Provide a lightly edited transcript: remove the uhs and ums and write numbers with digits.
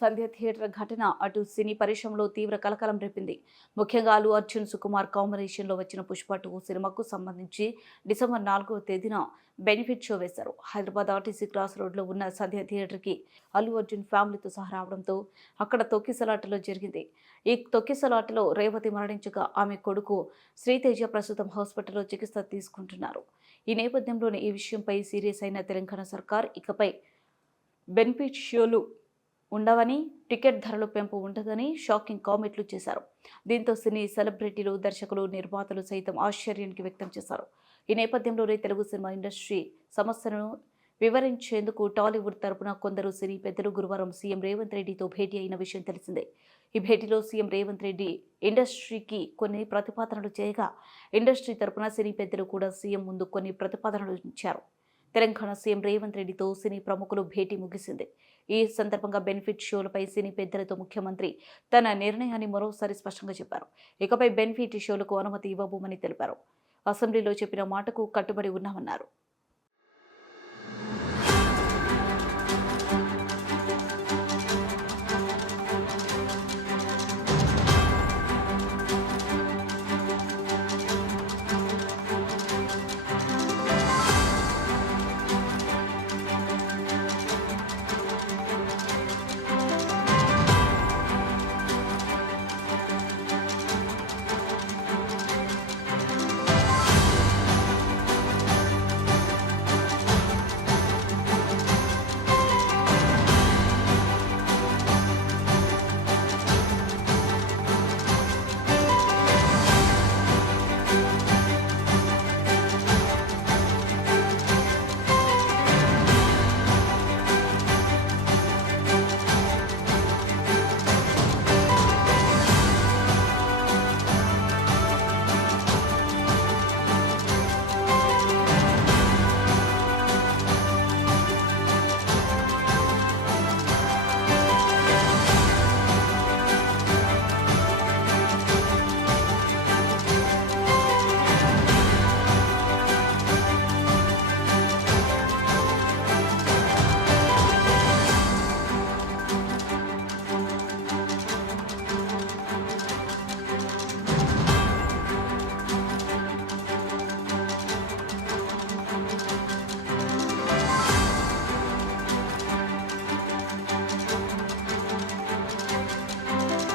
సంధ్య theatre ఘటన అటు సినీ పరిశ్రమలో తీవ్ర కలకలం రేపింది. ముఖ్యంగా అల్లు అర్జున్ సుకుమార్ కాంబినేషన్లో వచ్చిన పుష్ప 2 సినిమాకు సంబంధించి డిసెంబర్ 4వ తేదీన బెనిఫిట్ షో వేశారు. హైదరాబాద్ ఆర్టీసీ క్రాస్ రోడ్లో ఉన్న సంధ్య థియేటర్కి అల్లు అర్జున్ ఫ్యామిలీతో సహా రావడంతో అక్కడ తొక్కిసలాటలో జరిగింది. ఈ తొక్కిసలాటలో రేవతి మరణించగా ఆమె కొడుకు శ్రీతేజ ప్రస్తుతం హాస్పిటల్లో చికిత్స తీసుకుంటున్నారు. ఈ నేపథ్యంలోనే ఈ విషయంపై సీరియస్ అయిన తెలంగాణ సర్కార్ ఇకపై బెనిఫిట్ షోలు ఉండవని, టికెట్ ధరలు పెంపు ఉండదని షాకింగ్ కామెంట్లు చేశారు. దీంతో సినీ సెలబ్రిటీలు, దర్శకులు, నిర్మాతలు సైతం ఆశ్చర్యానికి వ్యక్తం చేశారు. ఈ నేపథ్యంలోనే తెలుగు సినిమా ఇండస్ట్రీ సమస్యను వివరించేందుకు టాలీవుడ్ తరపున కొందరు సినీ పెద్దలు గురువారం సీఎం రేవంత్ రెడ్డితో భేటీ అయిన విషయం తెలిసిందే. ఈ భేటీలో సీఎం రేవంత్ రెడ్డి ఇండస్ట్రీకి కొన్ని ప్రతిపాదనలు చేయగా, ఇండస్ట్రీ తరపున సినీ పెద్దలు కూడా సీఎం ముందు కొన్ని ప్రతిపాదనలు ఇచ్చారు. తెలంగాణ సీఎం రేవంత్ రెడ్డితో సినీ ప్రముఖులు భేటీ ముగిసింది. ఈ సందర్భంగా బెనిఫిట్ షోలపై సినీ పెద్దలతో ముఖ్యమంత్రి తన నిర్ణయాన్ని మరోసారి స్పష్టంగా చెప్పారు. ఇకపై బెనిఫిట్ షోలకు అనుమతి ఇవ్వబోమని తెలిపారు. అసెంబ్లీలో చెప్పిన మాటకు కట్టుబడి ఉన్నామన్నారు.